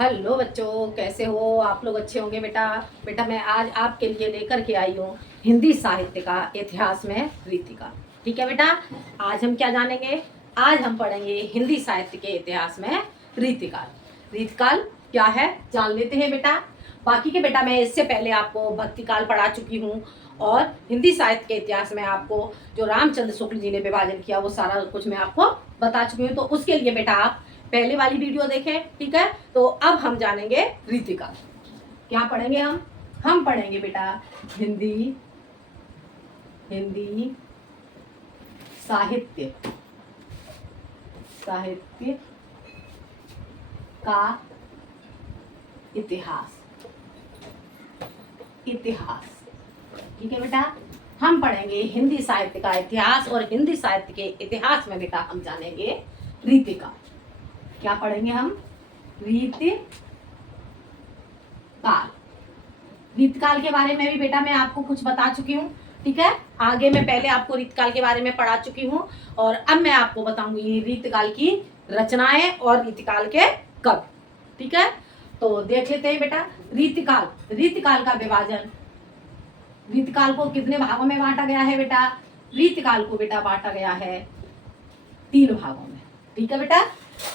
Hello बच्चों, कैसे हो आप लोग? अच्छे होंगे बेटा। बेटा मैं आज आपके लिए लेकर के आई हूँ हिंदी साहित्य का इतिहास में रीतिका। ठीक है बेटा, आज हम क्या जानेंगे? आज हम पढ़ेंगे हिंदी साहित्य के इतिहास में रीतिकाल। रीतिकाल क्या है जान लेते हैं बेटा। बाकी के बेटा मैं इससे पहले आपको भक्तिकाल पढ़ा चुकी हूँ और हिंदी साहित्य के इतिहास में आपको जो रामचंद्र शुक्ल जी ने विभाजन किया वो सारा कुछ मैं आपको बता चुकी हूँ। तो उसके लिए बेटा आप पहले वाली वीडियो देखें। ठीक है, तो अब हम जानेंगे रीतिका। क्या पढ़ेंगे हम पढ़ेंगे बेटा हिंदी हिंदी साहित्य साहित्य का इतिहास। ठीक है बेटा, हम पढ़ेंगे हिंदी साहित्य का इतिहास और हिंदी साहित्य के इतिहास में बेटा हम जानेंगे रीतिका। क्या पढ़ेंगे हम? रीतकाल के बारे में भी बेटा मैं आपको कुछ बता चुकी हूँ। ठीक है, आगे मैं पहले आपको रीतकाल के बारे में पढ़ा चुकी हूँ और अब मैं आपको बताऊंगी रीतकाल की रचनाएं और रीतकाल के कब। ठीक है, तो देख लेते हैं बेटा। रीतकाल का विभाजन। रीतकाल को कितने भागों में बांटा गया है बेटा? रीतकाल को बेटा बांटा गया है 3 भागों में। ठीक है बेटा,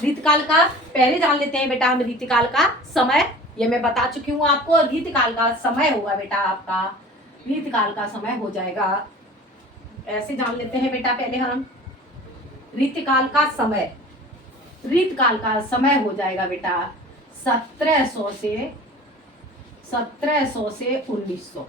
रीतकाल का पहले जान लेते हैं बेटा हम रीतकाल का समय। ये मैं बता चुकी हूँ आपको। रीतकाल का समय होगा बेटा आपका, रीतकाल का समय हो जाएगा, ऐसे जान लेते हैं बेटा पहले हम। रीतकाल का समय हो जाएगा बेटा 1700 से 1900।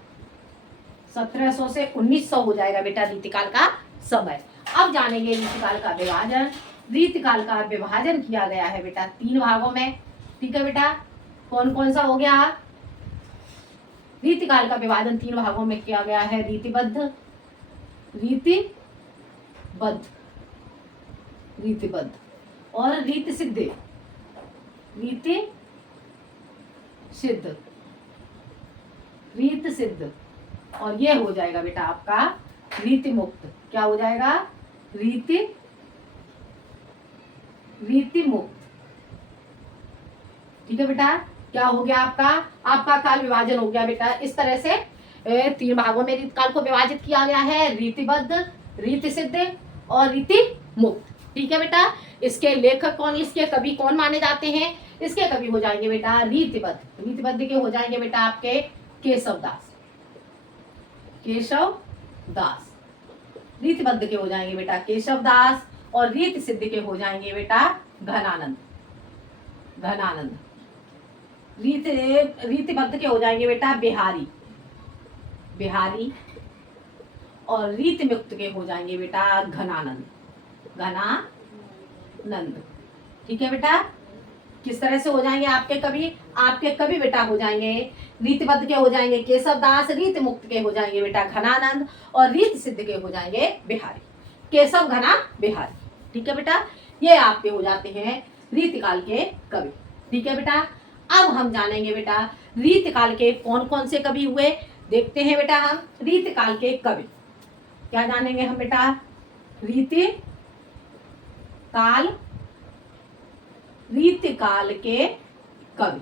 1700 से 1900 हो जाएगा बेटा रीतकाल का समय। अब जानेंगे रीतकाल का विभाजन। रीतकाल का विभाजन किया गया है बेटा 3 भागों में। ठीक है बेटा, कौन कौन सा हो गया? रीतकाल का विभाजन 3 भागों में किया गया है। रीतिबद्ध और रीति सिद्ध और ये हो जाएगा बेटा आपका रीति मुक्त। क्या हो जाएगा? रीति मुक्त। ठीक है बेटा, क्या हो गया आपका काल विभाजन हो गया बेटा इस तरह से। 3 भागों में रीतकाल को विभाजित किया गया है, रीतिबद्ध, रीति सिद्ध और रीति मुक्त। ठीक है बेटा, इसके लेखक कौन, इसके कवि कौन माने जाते हैं? इसके कवि हो जाएंगे बेटा रीतिबद्ध के हो जाएंगे बेटा आपके केशव दास। रीतिबद्ध के हो जाएंगे बेटा केशव दास और रीति सिद्ध के हो जाएंगे बेटा घनानंद। रीतिबद्ध के हो जाएंगे बेटा बिहारी और रीति मुक्त के हो जाएंगे बेटा घनानंद। ठीक है बेटा, किस तरह से हो जाएंगे आपके कवि बेटा हो जाएंगे रीतिबद्ध के हो जाएंगे केशव दास, रीति मुक्त के हो जाएंगे बेटा घनानंद और रीति सिद्ध के हो जाएंगे बिहारी। केशव, घना, बिहारी। ठीक है बेटा, ये आपके हो जाते हैं रीतिकाल के कवि। ठीक है बेटा, अब हम जानेंगे बेटा रीतकाल के कौन कौन से कवि हुए। देखते हैं बेटा हम रीतकाल के कवि। क्या जानेंगे हम बेटा? रीतकाल के कवि।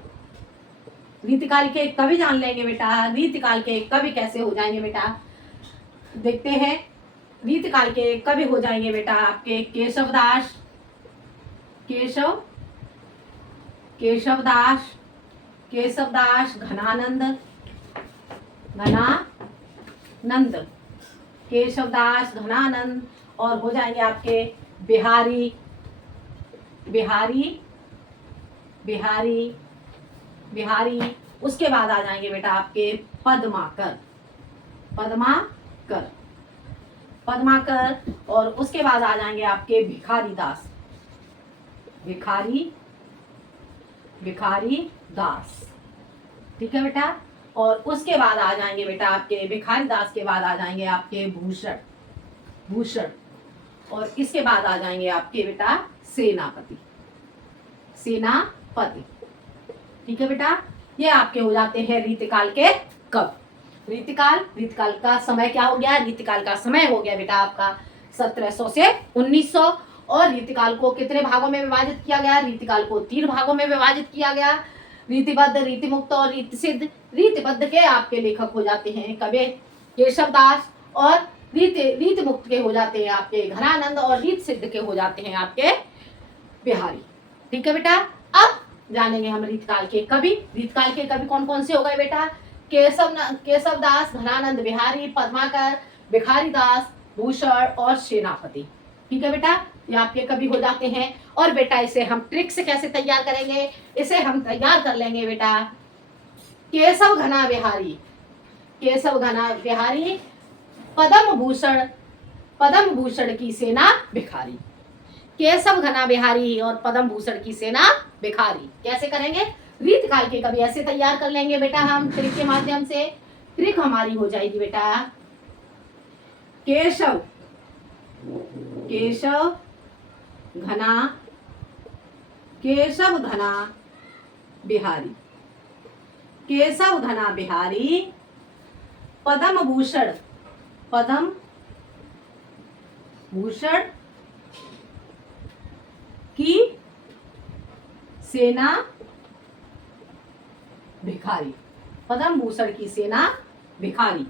रीतकाल के कवि जान लेंगे बेटा। रीतकाल के कवि कैसे हो जाएंगे बेटा? देखते हैं। रीतकाल के कवि हो जाएंगे बेटा आपके केशव दास, घनानंद, केशव दास, घनानंद और हो जाएंगे आपके बिहारी। उसके बाद आ जाएंगे बेटा आपके पद्माकर और उसके बाद आ जाएंगे आपके भिखारी दास। ठीक है बेटा, और उसके बाद आ जाएंगे बेटा आपके भिखारी दास के बाद आ जाएंगे आपके भूषण और इसके बाद आ जाएंगे आपके बेटा सेनापति। ठीक है बेटा, ये आपके हो जाते हैं रीतकाल के कवि। रीतकाल का समय क्या हो गया? रीतकाल का समय हो गया बेटा आपका 1700 से 1900 और रीतिकाल को कितने भागों में विभाजित किया गया? रीतिकाल को 3 भागों में विभाजित किया गया। रीतिबद्ध, रीतिमुक्त और रीतिसिद्ध। रीतिबद्ध के आपके लेखक हो जाते हैं कवि केशव दास, और रीतिमुक्त के हो जाते हैं आपके घनानंद, और रीत सिद्ध के हो जाते हैं आपके बिहारी। ठीक है बेटा, अब जानेंगे हम रीतकाल के कवि। रीतकाल के कवि कौन कौन से हो गए बेटा? केशव दास, घनानंद बिहारी, पद्माकर, भिखारी दास, भूषण और सेनापति। ठीक है बेटा, ये आपके कवि हो जाते हैं। और बेटा इसे हम ट्रिक से कैसे तैयार करेंगे? इसे हम तैयार कर लेंगे बेटा, केशव घना बिहारी, केशव घना बिहारी, पद्म भूषण की सेना भिखारी। केशव घना बिहारी और पद्म भूषण की सेना भिखारी। कैसे करेंगे? रीतकाल के कवि ऐसे तैयार कर लेंगे बेटा हम ट्रिक के माध्यम से। ट्रिक हमारी हो जाएगी बेटा, केशव घना बिहारी, केशव घना बिहारी, पद्म भूषण की सेना भिखारी, पद्म भूषण की सेना भिखारी।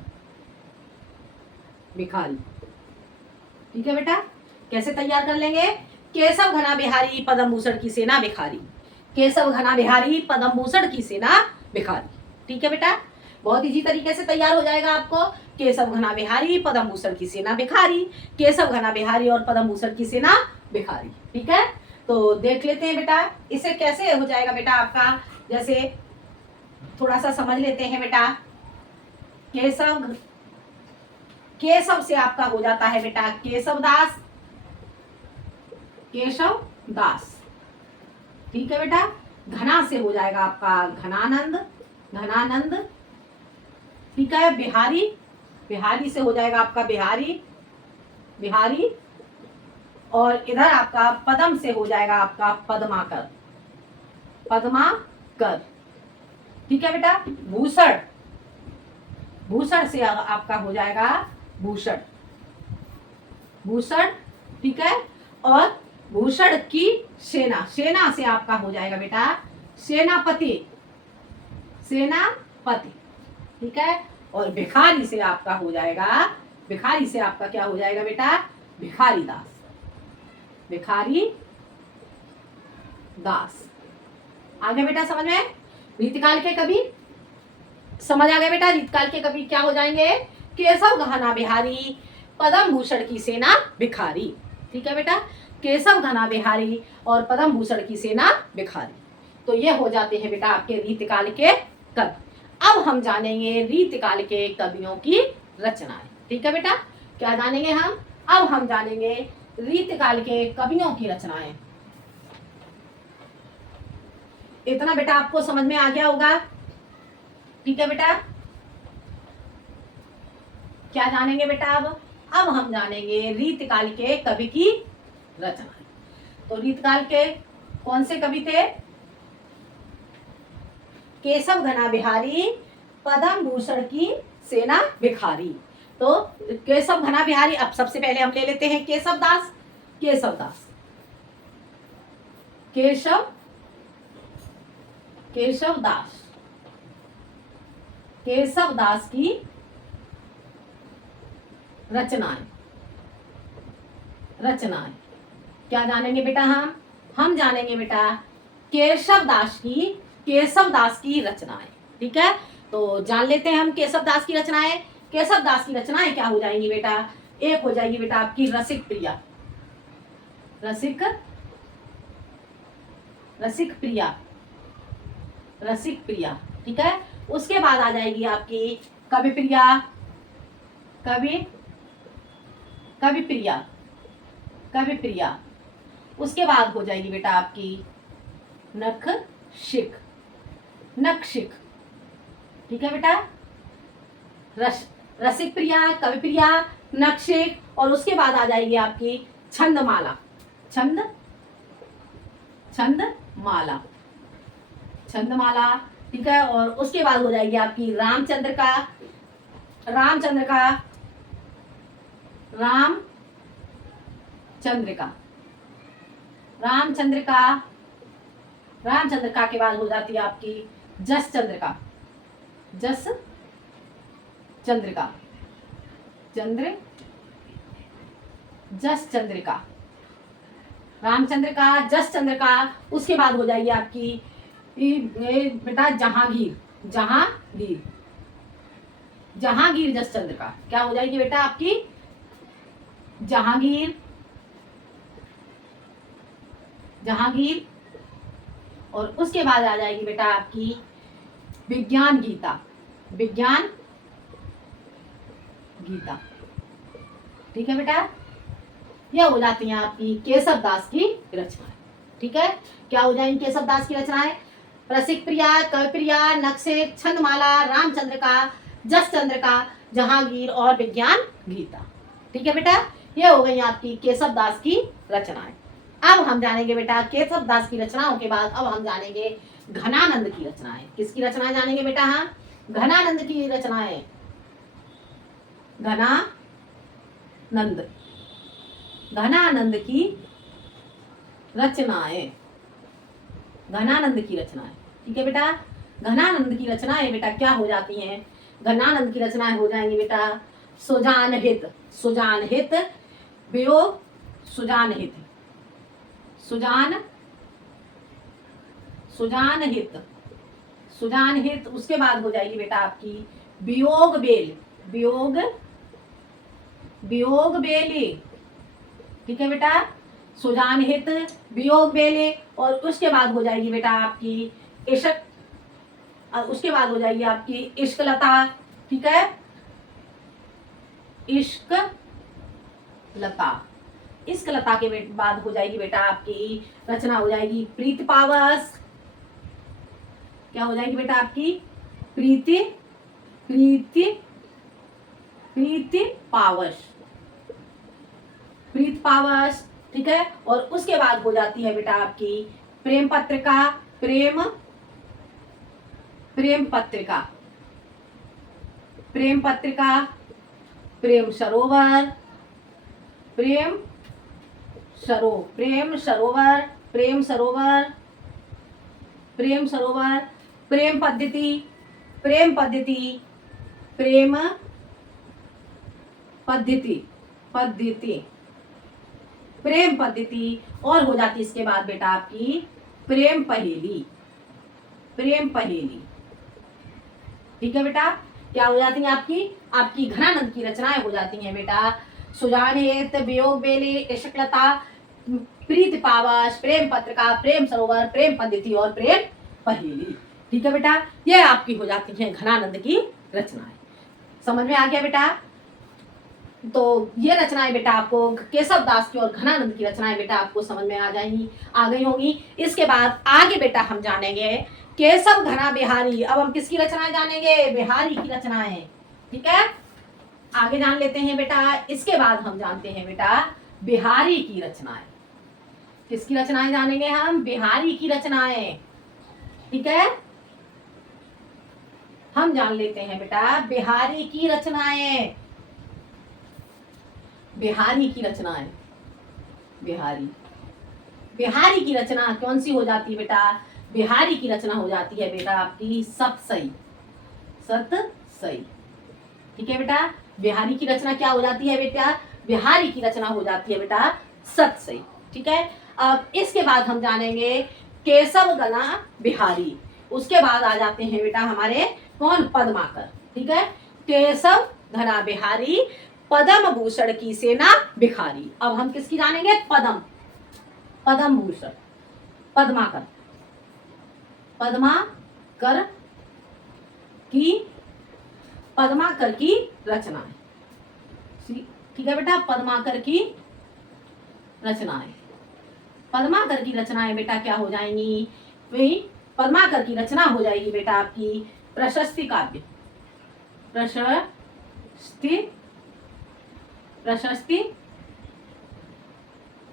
ठीक है बेटा, कैसे तैयार कर लेंगे? केशव घना बिहारी, पद्म भूषण की सेना भिखारी, केशव घना बिहारी, पद्म भूषण की सेना भिखारी। ठीक है बेटा, बहुत इजी तरीके से तैयार हो जाएगा आपको। केशव घना बिहारी, पद्म भूषण की सेना भिखारी, केशव घना बिहारी और पद्म भूषण की सेना भिखारी। ठीक है, तो देख लेते हैं बेटा इसे कैसे हो जाएगा बेटा आपका। जैसे थोड़ा सा समझ लेते हैं बेटा। केशव से आपका हो जाता है बेटा केशव दास। ठीक है बेटा, घना से हो जाएगा आपका घनानंद। ठीक है, बिहारी से हो जाएगा आपका बिहारी, और इधर आपका पद्म से हो जाएगा आपका पद्माकर। ठीक है बेटा, भूषण से आपका हो जाएगा भूषण। ठीक है, और भूषण की सेना से आपका हो जाएगा बेटा सेनापति। ठीक है, और भिखारी से आपका हो जाएगा, भिखारी से आपका क्या हो जाएगा बेटा? भिखारी दास। आगे बेटा समझ में? रीतकाल के कवि समझ आ गए बेटा? रीतकाल के कवि क्या हो जाएंगे? केशव घना बिहारी, पद्म भूषण की सेना भिखारी। ठीक है बेटा, केशव घना बिहारी और पद्म भूषण की सेना भिखारी। तो ये हो जाते हैं बेटा आपके रीतकाल के कवि। अब हम जानेंगे रीतकाल के कवियों की रचनाएं। ठीक है बेटा, क्या जानेंगे हम? अब हम जानेंगे रीतकाल के कवियों की रचनाएं। इतना बेटा आपको समझ में आ गया होगा। ठीक है बेटा, क्या जानेंगे बेटा? अब हम जानेंगे रीतकाल के कवि की रचनाएं। तो रीतकाल के कौन से कवि थे? केशव घना बिहारी, पद्म भूषण की सेना भिखारी। तो केशव घना बिहारी, अब सबसे पहले हम ले लेते हैं केशव दास की रचनाएं। क्या जानेंगे बेटा? हम जानेंगे बेटा केशव दास की रचनाएं। ठीक है, तो जान लेते हैं हम केशव दास की रचनाएं। केशव दास की रचनाएं क्या हो जाएंगी बेटा? एक हो जाएगी बेटा आपकी रसिक प्रिया। ठीक है, उसके बाद आ जाएगी आपकी कवि प्रिया। उसके बाद हो जाएगी बेटा आपकी नखशिख। ठीक है बेटा, रसिक प्रिया, कवि प्रिया, नखशिख, और उसके बाद आ जाएगी आपकी छंदमाला। ठीक है, और उसके बाद हो जाएगी आपकी रामचंद्र का रामचंद्रिका के बाद हो जाती है आपकी जस चंद्रिका। जस चंद्रिका, चंद्र जस चंद्रिका, रामचंद्रिका, जस चंद्रिका। उसके बाद हो जाएगी आपकी बेटा जहांगीर। जहांगीर, जहांगीर जस चंद्रिका क्या हो जाएगी बेटा आपकी? जहांगीर, जहांगीर। और उसके बाद आ जाएगी बेटा आपकी विज्ञान गीता। विज्ञान गीता, ठीक है बेटा। यह हो जाती हैं आपकी केशव दास की रचनाएं। ठीक है, क्या हो जाएंगी केशव दास की रचनाएं? रसिक प्रिया, कविप्रिया, नक्शे, छंदमाला, रामचंद्रिका, जस चंद्रिका, जहांगीर और विज्ञान गीता। ठीक है बेटा, ये हो गई आपकी केशव दास की रचनाएं। अब हम जानेंगे बेटा केशव दास की रचनाओं के बाद अब हम जानेंगे घनानंद की रचनाएं। किसकी रचनाएं जानेंगे बेटा? हम घनानंद की रचनाएं। घनानंद, घनानंद की रचनाएं, घनानंद की रचनाएं। ठीक है बेटा, घनानंद की रचनाएं बेटा क्या हो जाती हैं? घनानंद की रचनाएं हो जाएंगी बेटा सुजान हित, सुजान हित, वियोग, सुजान हित, सुजान, सुजान हित, सुजान हित। उसके बाद हो जाएगी बेटा आपकी वियोग बेल, वियोग, वियोग बेले। ठीक है बेटा, सुजान हित, वियोग बेले। और उसके बाद हो जाएगी बेटा आपकी इश्क, उसके बाद हो जाएगी आपकी इश्क लता। ठीक है, इश्क लता। इश्क लता के बाद हो जाएगी बेटा आपकी रचना हो जाएगी प्रीति पावस। क्या हो जाएगी बेटा आपकी? प्रीति, प्रीति, प्रीति पावस, प्रीत पावस। ठीक है, और उसके बाद हो जाती है बेटा आपकी प्रेम पत्रिका, प्रेम, प्रेम पत्रिका, प्रेम पत्रिका, प्रेम सरोवर, प्रेम प्रेम सरोवर, प्रेम सरोवर, प्रेम सरोवर, प्रेम पद्धति, प्रेम पद्धति, प्रेम पद्धति, पद्धति, प्रेम पद्धति। और हो जाती इसके बाद बेटा आपकी प्रेम पहेली, प्रेम पहेली। ठीक है बेटा, क्या हो जाती है आपकी? आपकी घनानंद की रचनाएं हो जाती हैं बेटा सुजान हित, वियोग बेले, इश्क लता, प्रीति पावस, प्रेम पत्रिका, प्रेम सरोवर, प्रेम पद्धति और प्रेम पहेली। ठीक है बेटा, ये आपकी हो जाती हैं घनानंद की रचनाएं। समझ में आ गया बेटा? तो ये रचनाएं बेटा आपको केशव दास की और घनानंद की रचनाएं बेटा आपको समझ में आ जाएंगी, आ गई होंगी। इसके बाद आगे बेटा हम जानेंगे केशव घना बिहारी। अब हम किसकी रचनाएं जानेंगे? बिहारी की रचनाएं। ठीक है, आगे जान लेते हैं बेटा। इसके बाद हम जानते हैं बेटा बिहारी की रचनाएं। किसकी रचनाएं जानेंगे हम? बिहारी की रचनाएं। ठीक है, हम जान लेते हैं बेटा बिहारी की रचनाएं। बिहारी की रचनाएं, बिहारी, बिहारी की रचना कौन सी हो जाती है बेटा? बिहारी की रचना हो जाती है बेटा आपकी सतसई, सतसई। ठीक है बेटा, बिहारी की रचना क्या हो जाती है बेटा? बिहारी की रचना हो जाती है बेटा सतसई। ठीक है, अब इसके बाद हम जानेंगे केशव घना बिहारी। उसके बाद आ जाते हैं बेटा हमारे कौन? पद्माकर। ठीक है, केशव घना बिहारी, पद्म भूषण की सेना भिखारी। अब हम किसकी जानेंगे? पद्म, पद्म भूषण, पद्माकर, पद्माकर की, पद्माकर की रचनाएं। ठीक है बेटा, पद्माकर की रचनाएं। पद्माकर की रचनाएं बेटा क्या हो जाएंगी? वही पद्माकर की रचना हो जाएगी बेटा आपकी प्रशस्ति काव्य, प्रशस्ति, प्रशस्ति,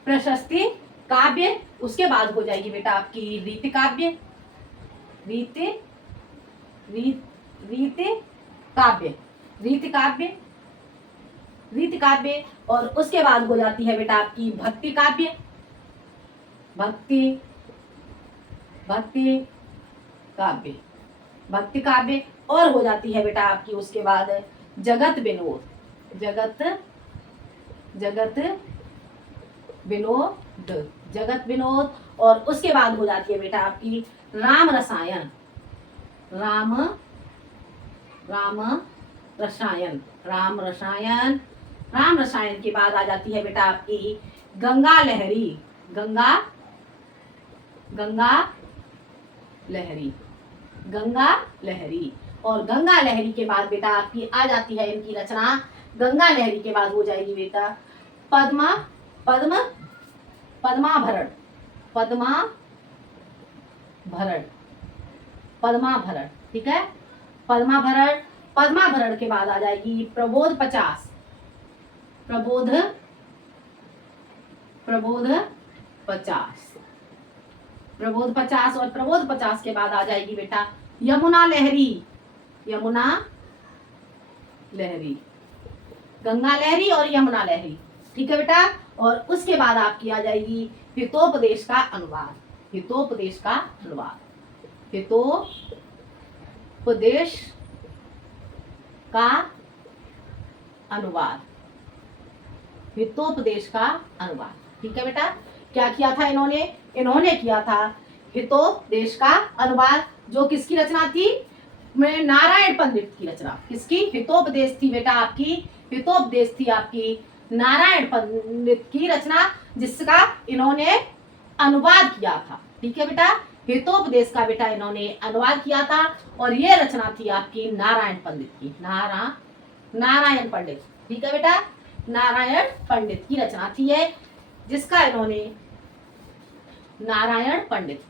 प्रशस्ति काव्य। उसके बाद हो जाएगी बेटा आपकी रीति काव्य, रीति, रीति काव्य, रीति काव्य, रीति काव्य। और उसके बाद हो जाती है बेटा आपकी भक्ति काव्य, भक्ति, भक्ति काव्य, भक्ति काव्य। और हो जाती है बेटा आपकी उसके बाद जगत विनोद, जगत विनोद, जगत विनोद। और उसके बाद हो जाती है बेटा आपकी राम रसायन, राम रसायन, राम रसायन। राम रसायन के बाद आ जाती है बेटा आपकी गंगा लहरी, गंगा लहरी, गंगा लहरी। और गंगा लहरी के बाद बेटा आपकी आ जाती है इनकी रचना। गंगा लहरी के बाद हो जाएगी बेटा पद्माभरण, पद्माभरण, ठीक है, पद्माभरण। पद्माभरण के बाद आ जाएगी प्रबोध 50, प्रबोध 50, प्रबोध 50। और प्रबोध 50 के बाद आ जाएगी बेटा यमुना लहरी, यमुना लहरी, गंगा लहरी और यमुना लहरी, ठीक है बेटा। और उसके बाद आपकी आ जाएगी हितोपदेश का अनुवाद, हितोपदेश का अनुवाद, हितोपदेश का अनुवाद, हितोपदेश का अनुवाद, ठीक है बेटा। क्या किया था इन्होंने? इन्होंने किया था हितोपदेश का अनुवाद, जो किसकी रचना थी? नारायण पंडित की रचना। किसकी? हितोपदेश थी बेटा आपकी, हितोपदेश थी आपकी नारायण पंडित की रचना, जिसका इन्होंने अनुवाद किया था, ठीक है बेटा। हितोपदेश का बेटा इन्होंने अनुवाद किया था और ये रचना थी आपकी नारायण पंडित की, नारायण पंडित, ठीक है बेटा, नारायण पंडित की रचना थी ये, जिसका इन्होंने नारायण पंडित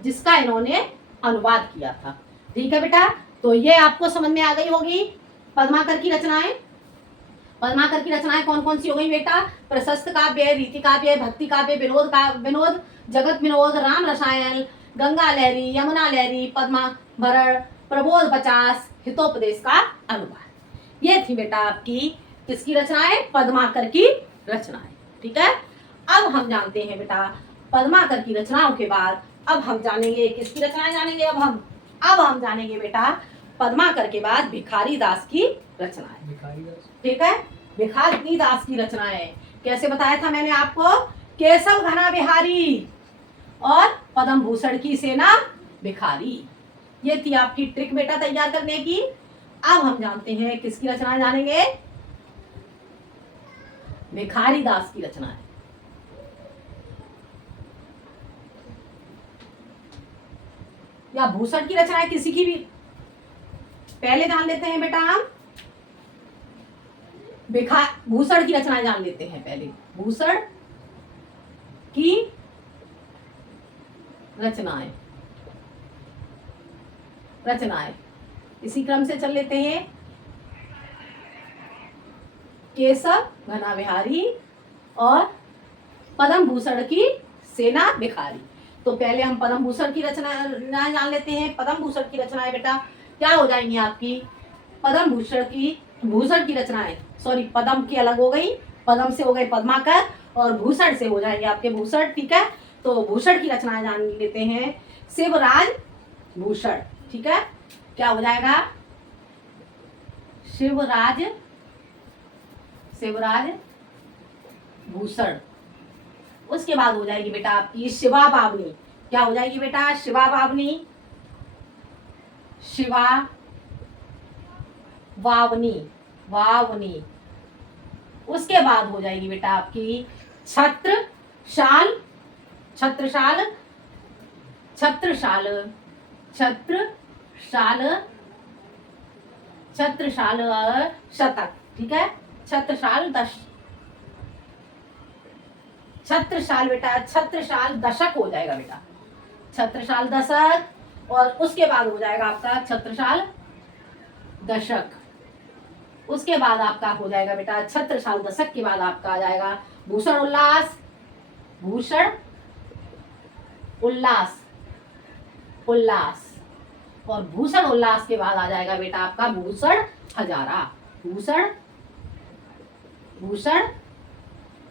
जिसका इन्होंने अनुवाद किया था, ठीक है बेटा। तो ये आपको समझ में आ गई होगी पद्माकर की रचनाएं। पद्माकर की रचनाएं कौन कौन सी हो गई बेटा? प्रशस्त काव्य, रीति काव्य, भक्ति काव्य, विनोद, जगत विनोद, राम रसायन, गंगा लहरी, यमुना लहरी, पद्माभरण, प्रबोध 50, हितोपदेश का अनुवाद। ये थी बेटा आपकी किसकी रचनाएं? पद्माकर की रचनाएं, ठीक है। अब हम जानते हैं बेटा पद्माकर की रचनाओं के बाद अब हम जानेंगे किसकी रचनाएं जानेंगे। अब हम जानेंगे बेटा पद्माकर के बाद भिखारी दास की रचनाएं, ठीक है। भिखारी दास की रचनाएं कैसे बताया था मैंने आपको? केशव घना बिहारी और पद्म भूषण की सेना भिखारी, ये थी आपकी ट्रिक बेटा तैयार करने की। अब हम जानते हैं किसकी रचनाएं जानेंगे? भिखारी दास की रचनाएं। या भूषण की रचनाएं किसी की भी पहले जान लेते हैं बेटा हम। भूषण की रचनाएं जान लेते हैं पहले। भूषण की रचनाएं इसी क्रम से चल लेते हैं। केशव घना बिहारी और पद्म भूषण की सेना भिखारी। तो पहले हम पद्म भूषण की रचनाएं जान लेते हैं। पद्म भूषण की रचनाएं बेटा क्या हो जाएंगी आपकी? भूषण की रचनाएं, सॉरी पद्म की अलग हो गई, पद्म से हो गए पद्माकर और भूषण से हो जाएंगे आपके भूषण, ठीक है। तो भूषण की रचनाएं जान लेते हैं। शिवराज भूषण, ठीक है, क्या हो जाएगा? शिवराज भूषण। उसके बाद हो जाएगी बेटा आपकी शिवा बावनी। क्या हो जाएगी बेटा? शिवा बावनी, वावनी। उसके बाद हो जाएगी बेटा आपकी छत्रशाल शतक, ठीक है। छत्रशाल बेटा, छत्रशाल दशक हो जाएगा बेटा, छत्रशाल दशक। और उसके बाद हो जाएगा आपका छत्रशाल दशक। उसके बाद आपका हो जाएगा बेटा छत्रशाल दशक के बाद आपका आ जाएगा भूषण उल्लास, और भूषण उल्लास के बाद आ जाएगा बेटा आपका भूषण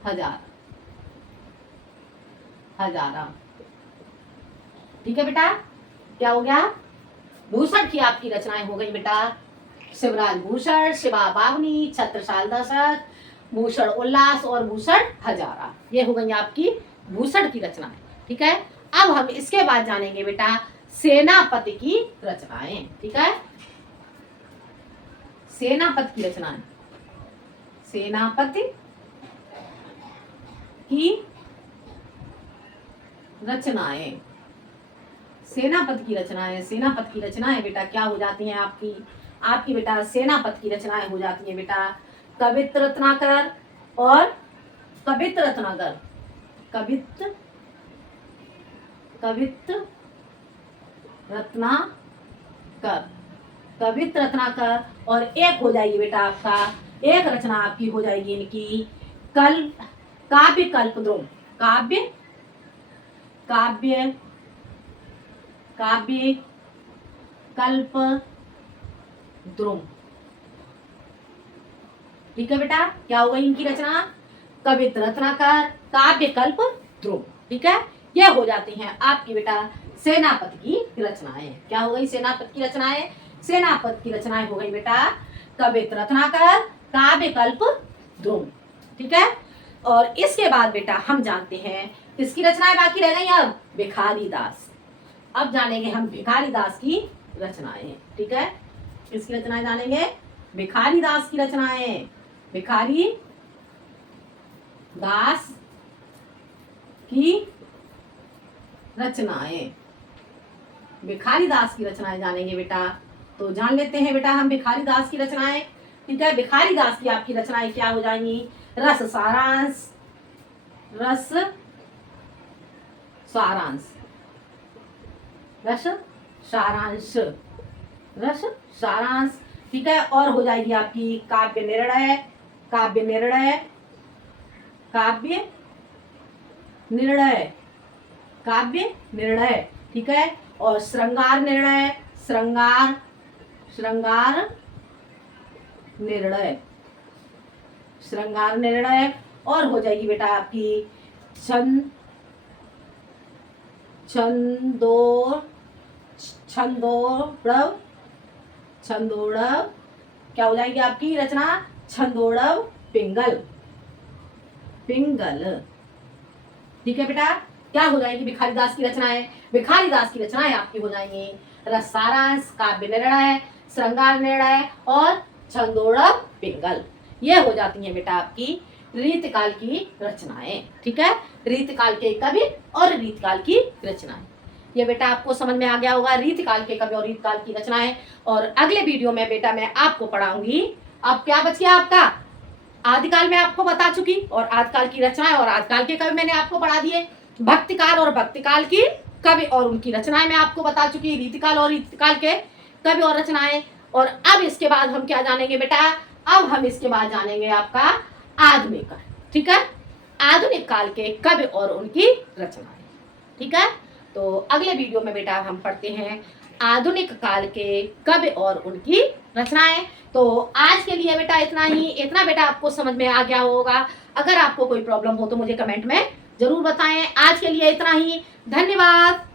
हजार, हजारा। ठीक है बेटा, क्या हो गया? भूषण की आपकी रचनाएं हो गई बेटा। शिवराज भूषण, शिवा बावनी, छत्रसाल दशरथ, भूषण उल्लास और भूषण हजारा, ये हो गई आपकी भूषण की रचनाएं। ठीक है, अब हम इसके बाद जानेंगे बेटा सेनापति की रचनाएं। ठीक है, सेनापति की रचनाएं, सेनापति की रचनाएं, सेनापति की रचनाएं, सेनापति की रचनाएं बेटा क्या हो जाती हैं आपकी? आपकी बेटा सेनापति की रचनाएं हो जाती हैं बेटा कवित्र रत्नाकर और कवित्र रत्नाकर, कवित्र रत्नाकर, कवित्र रत्नाकर। और एक हो जाएगी बेटा आपका, एक रचना आपकी हो जाएगी इनकी काव्य कल्पद्रुम, काव्य काव्य काव्य कल्पद्रुम। ठीक है बेटा, क्या होगा इनकी रचना? कवित्र रत्नाकर, काव्य कल्पद्रुम। ठीक है, ये हो जाती हैं आपकी बेटा सेनापति की रचनाएं। क्या हो गई सेनापति की रचनाएं? सेनापति की रचनाएं हो गई बेटा कवित्र रत्नाकर, काव्य कल्पद्रुम। ठीक है, और इसके बाद बेटा हम जानते हैं किसकी रचनाएं बाकी रह गई अब? भिखारी दास। अब जानेंगे हम भिखारी दास की रचनाएं। ठीक है, किसकी रचनाएं जानेंगे? भिखारी दास की रचनाएं, भिखारी दास की रचनाएं, भिखारी दास की रचनाएं जानेंगे बेटा। तो जान लेते हैं बेटा हम भिखारी दास की रचनाएं। ठीक है, भिखारी दास की आपकी रचनाएं क्या हो जाएंगी? रस सारांश, रस सारांश, रस सारांश, रस सारांश। ठीक है, और हो जाएगी आपकी काव्य निर्णय, काव्य निर्णय, काव्य निर्णय, काव्य निर्णय। ठीक है, और श्रृंगार निर्णय, श्रृंगार, श्रृंगार निर्णय, श्रृंगार निर्णय। और हो जाएगी बेटा आपकी छंदोड़व, छंदोड़व। क्या हो जाएगी आपकी रचना? छंदोड़व पिंगल, पिंगल। ठीक है बेटा, क्या हो जाएगी भिखारी दास की रचनाएं? भिखारी दास की रचनाएं आपकी हो जाएंगी रस सारांश, काव्य निर्णय, श्रृंगार निर्णय और छंदोड़व पिंगल। ये हो जाती हैं बेटा आपकी रीतकाल की रचनाएं। ठीक है, रीतकाल के कवि और रीतकाल की रचनाएं। ये बेटा आपको समझ में आ गया होगा रीतकाल के कवि और रीतकाल की रचनाएं। और अगले वीडियो में बेटा मैं आपको पढ़ाऊंगी, अब क्या बच गया आपका? आदिकाल में आपको बता चुकी और आदिकाल की रचनाएं और आदिकाल के कवि मैंने आपको पढ़ा दिए। भक्तिकाल और भक्तिकाल की कवि और उनकी रचनाएं मैं आपको बता चुकी, रीतिकाल और रीतिकाल के कवि और रचनाएं। और अब इसके बाद हम क्या जानेंगे बेटा? अब हम इसके बाद जानेंगे आपका आधुनिक। ठीक है, आधुनिक काल के कवि और उनकी रचनाएं। ठीक है, तो अगले वीडियो में बेटा हम पढ़ते हैं आधुनिक काल के कवि और उनकी रचनाएं। तो आज के लिए बेटा इतना ही, इतना बेटा आपको समझ में आ गया होगा। अगर आपको कोई प्रॉब्लम हो तो मुझे कमेंट में जरूर बताएं। आज के लिए इतना ही, धन्यवाद।